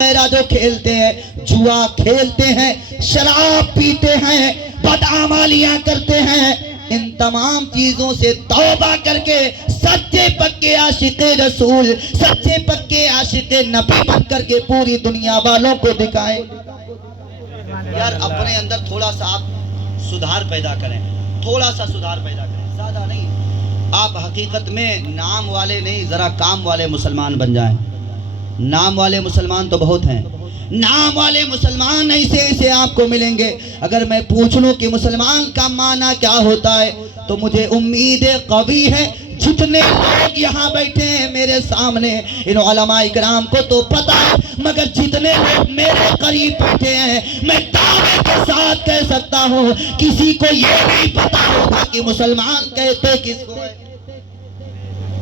जो खेलते हैं, जुआ खेलते हैं, शराब पीते हैं, बदआमालियां करते हैं, इन तमाम चीजों से तौबा करके सच्चे पक्के आशिक़े रसूल, सच्चे पक्के आशिक़े नबी बन करके पूरी दुनिया वालों को दिखाएं। यार अपने अंदर थोड़ा सा आप सुधार पैदा करें, थोड़ा सा सुधार पैदा करें, ज्यादा नहीं। आप हकीकत में नाम वाले नहीं, जरा काम वाले मुसलमान बन जाएं। नाम वाले मुसलमान तो बहुत हैं, नाम वाले मुसलमान ऐसे ऐसे आपको मिलेंगे। अगर मैं पूछ लूं कि मुसलमान का माना क्या होता है, तो मुझे उम्मीद कवी है जितने लोग यहाँ बैठे हैं मेरे सामने, इन उलमा इकराम को तो पता है, मगर जितने लोग मेरे करीब बैठे हैं, मैं दावे के साथ कह सकता हूँ किसी को ये नहीं पता होगा कि मुसलमान कहते किसको है।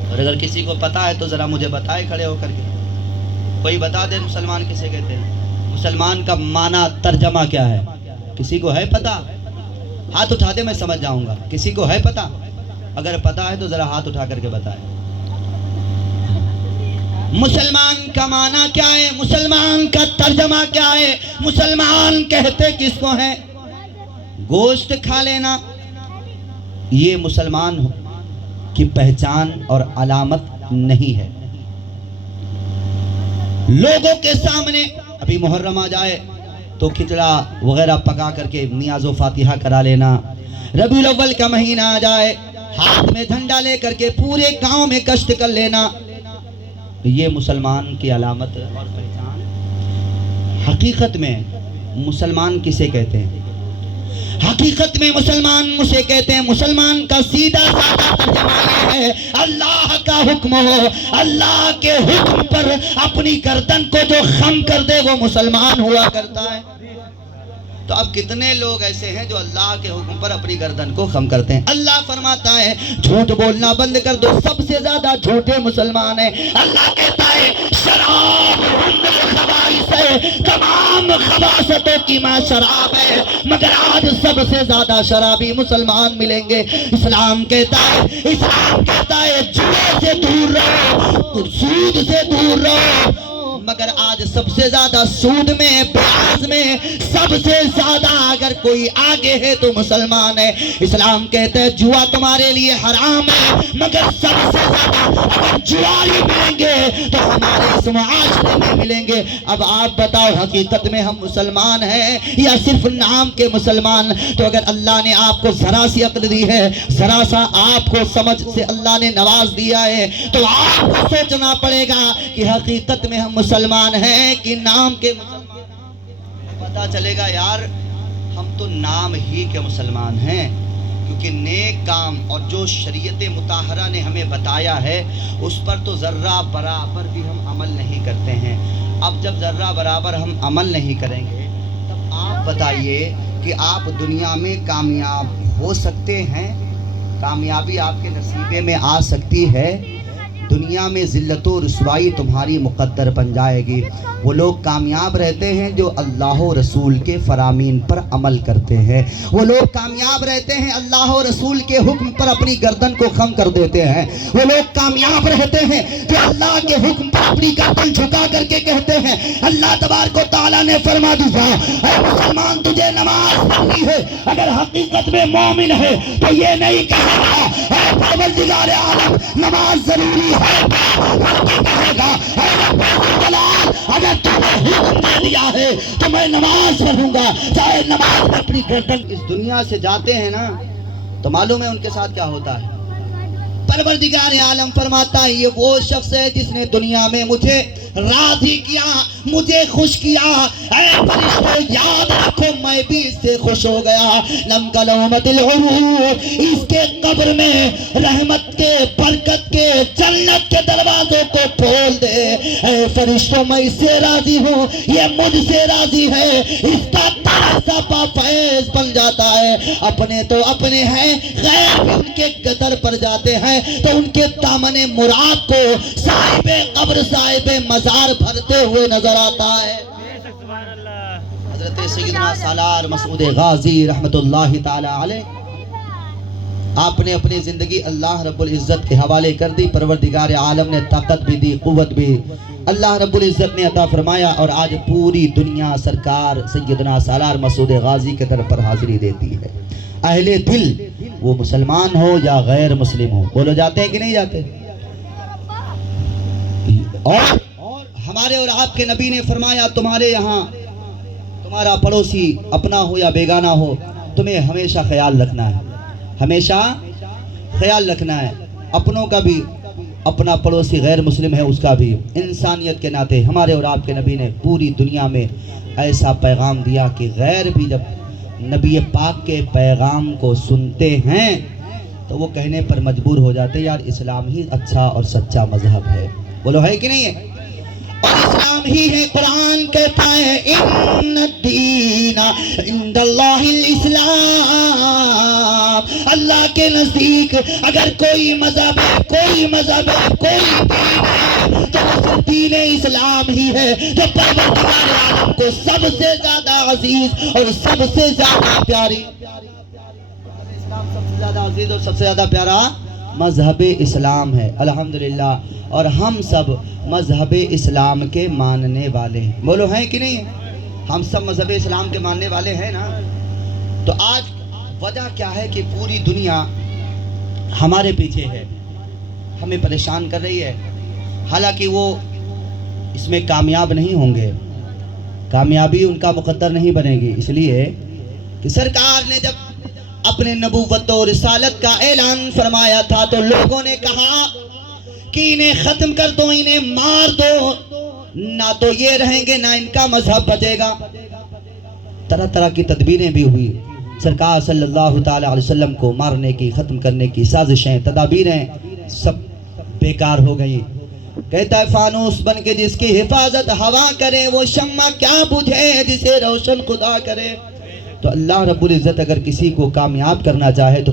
और अगर किसी को पता है तो जरा मुझे बताए खड़े होकर के, कोई बता दे मुसलमान किसे कहते हैं, मुसलमान का माना तर्जमा क्या है। किसी को है पता? हाथ उठा दे, मैं समझ जाऊंगा। किसी को है पता? अगर पता है तो जरा हाथ उठा करके बताए। मुसलमान का माना क्या है, मुसलमान का तर्जमा क्या है, मुसलमान कहते किसको है? गोश्त खा लेना ये मुसलमान की पहचान और अलामत नहीं है। लोगों के सामने अभी मुहर्रम आ जाए तो खिचड़ा वगैरह पका करके नियाज़ो फातिहा करा लेना, रबीउल अव्वल का महीना आ जाए हाथ में झंडा लेकर के पूरे गांव में गश्त कर लेना, ये मुसलमान की अलामत और पहचान। हकीकत में मुसलमान किसे कहते हैं? हकीकत में मुसलमान मुझे कहते हैं, मुसलमान का सीधा साधा तर्जुमा ये है, अल्लाह का हुक्म हो, अल्लाह के हुक्म पर अपनी गर्दन को जो खम कर दे वो मुसलमान हुआ करता है। तो अब कितने लोग ऐसे हैं जो अल्लाह के हुक्म पर अपनी गर्दन को खम करते हैं। अल्लाह फरमाता है झूठ बोलना बंद कर दो, सबसे ज्यादा झूठे मुसलमान हैं। अल्लाह कहता है शराब तमाम खबासतों की मां शराब है, मगर आज सबसे ज्यादा शराबी मुसलमान मिलेंगे। इस्लाम कहता है जुए से दूर रहो, सूद से दूर रहो, मगर आज सबसे ज्यादा सूद में, ब्याज में सबसे ज्यादा अगर कोई आगे है तो मुसलमान है। इस्लाम कहते हैं जुआ तुम्हारे लिए हराम है, मगर सबसे ज्यादा अगर जुआरी मिलेंगे तो हमारे इस मुआशरे में मिलेंगे। अब आप बताओ हकीकत में हम मुसलमान हैं या सिर्फ नाम के मुसलमान? तो अगर अल्लाह ने आपको जरा सी अक्ल दी है, जरा सा आपको समझ से अल्लाह ने नवाज दिया है, तो आपको सोचना पड़ेगा कि हकीकत में हम मुसलमान हैं कि नाम के मुसलमान। पता चलेगा यार हम तो नाम ही के मुसलमान हैं, क्योंकि नेक काम और जो शरीयत मुताहरा ने हमें बताया है उस पर तो जर्रा बराबर भी हम अमल नहीं करते हैं। अब जब जर्रा बराबर हम अमल नहीं करेंगे तब आप बताइए कि आप दुनिया में कामयाब हो सकते हैं? कामयाबी आपके नसीबे में आ सकती है? दुनिया में ज़िल्लत और रुसवाई तुम्हारी मुक़द्दर बन जाएगी। वो लोग कामयाब रहते हैं जो अल्लाह और रसूल के फरामीन पर अमल करते हैं। वो लोग कामयाब रहते हैं अल्लाह और रसूल के हुक्म पर अपनी गर्दन को खम कर देते हैं। वो लोग कामयाब रहते हैं जो अल्लाह के हुक्म पर अपनी गर्दन झुका करके कहते हैं अल्लाह तबारक व तआला ने फरमा दिया है मुसलमान तुझे नमाज पढ़नी है। अगर हकीकत में मोमिन है तो ये नहीं कहेगा परवरदिगार आलम नमाज जरूरी है, कहेगा अगर तुमने हुक्म दे दिया है तो मैं नमाज पढ़ूंगा, चाहे नमाज में अपनी गर्दन। इस दुनिया से जाते हैं ना तो मालूम है उनके साथ क्या होता है। परवरदिगार आलम फरमाता है ये वो शख्स है जिसने दुनिया में मुझे राजी किया, मुझे खुश किया। ऐ फरिश्तों याद रखो मैं भी इससे खुश हो गया। लम कलमतिल उरूर, इसके कब्र में रहमत के, बरकत के, जन्नत के दरवाजों को खोल दे। ऐ फरिश्तों मैं इससे राजी हूँ, ये मुझसे राजी है। इसका तासा फैज बन जाता है। अपने तो अपने हैं, गैर भी उनके कदर पर जाते हैं तो उनके दामने मुराद को साहिबे कब्र, साहिबे मजार भरते हुए नजर आता है। हजरत सैयदना सालार मसूद गाजी रहमतुल्लाहि ताला अलैह आपने अपनी जिंदगी अल्लाह रब्बुल इज्जत के हवाले कर दी। परवरदिगार आलम ने ताकत भी दी, कुव्वत भी, اللہ رب العزت نے عطا فرمایا اور آج پوری دنیا سرکار سیدنا سالار مسعود غازی کے در پر حاضری دیتی ہے. اہل دل وہ مسلمان ہو یا غیر مسلم ہو، بولو جاتے ہیں کہ نہیں جاتے؟ اور ہمارے اور آپ کے نبی نے فرمایا تمہارے یہاں تمہارا پڑوسی اپنا ہو یا بیگانہ ہو، تمہیں ہمیشہ خیال رکھنا ہے، ہمیشہ خیال رکھنا ہے، اپنوں کا بھی، اپنا پڑوسی غیر مسلم ہے اس کا بھی. انسانیت کے ناطے ہمارے اور آپ کے نبی نے پوری دنیا میں ایسا پیغام دیا کہ غیر بھی جب نبی پاک کے پیغام کو سنتے ہیں تو وہ کہنے پر مجبور ہو جاتے یار اسلام ہی اچھا اور سچا مذہب ہے. بولو ہے کہ نہیں ہے؟ اور اسلام ہی ہے. قرآن کہتا ہے ان الدین عند اللہ الاسلام، اللہ کے نزدیک اگر کوئی مذہب ہے، کوئی مذہب ہے، کوئی دین ہے تو وہ دین اسلام ہی ہے جو پروردگار عالم کو سب سے زیادہ عزیز اور سب سے زیادہ پیاری. اسلام سب سے زیادہ عزیز اور سب سے زیادہ پیارا مذہب اسلام ہے. الحمدللہ. اور ہم سب مذہب اسلام کے ماننے والے ہیں. بولو ہیں کہ نہیں؟ ہم سب مذہب اسلام کے ماننے والے ہیں نا. تو آج وجہ کیا ہے کہ پوری دنیا ہمارے پیچھے ہے، ہمیں پریشان کر رہی ہے. حالانکہ وہ اس میں کامیاب نہیں ہوں گے، کامیابی ان کا مقدر نہیں بنے گی، اس لیے کہ سرکار نے جب اپنے نبوت و رسالت کا اعلان فرمایا تھا تو لوگوں نے کہا کہ انہیں ختم کر دو، انہیں مار دو، نہ تو یہ رہیں گے نہ ان کا مذہب بچے گا. طرح طرح کی تدبیریں بھی ہوئی. سرکار صلی اللہ تعالی علیہ وسلم کو مارنے کی، ختم کرنے کی سازشیں، تدابیریں سب بیکار ہو گئی. کہتا ہے فانوس بن کے جس کی حفاظت ہوا کرے وہ شمع کیا بجھے جسے روشن خدا کرے. تو اللہ رب العزت اگر کسی کو کامیاب کرنا چاہے تو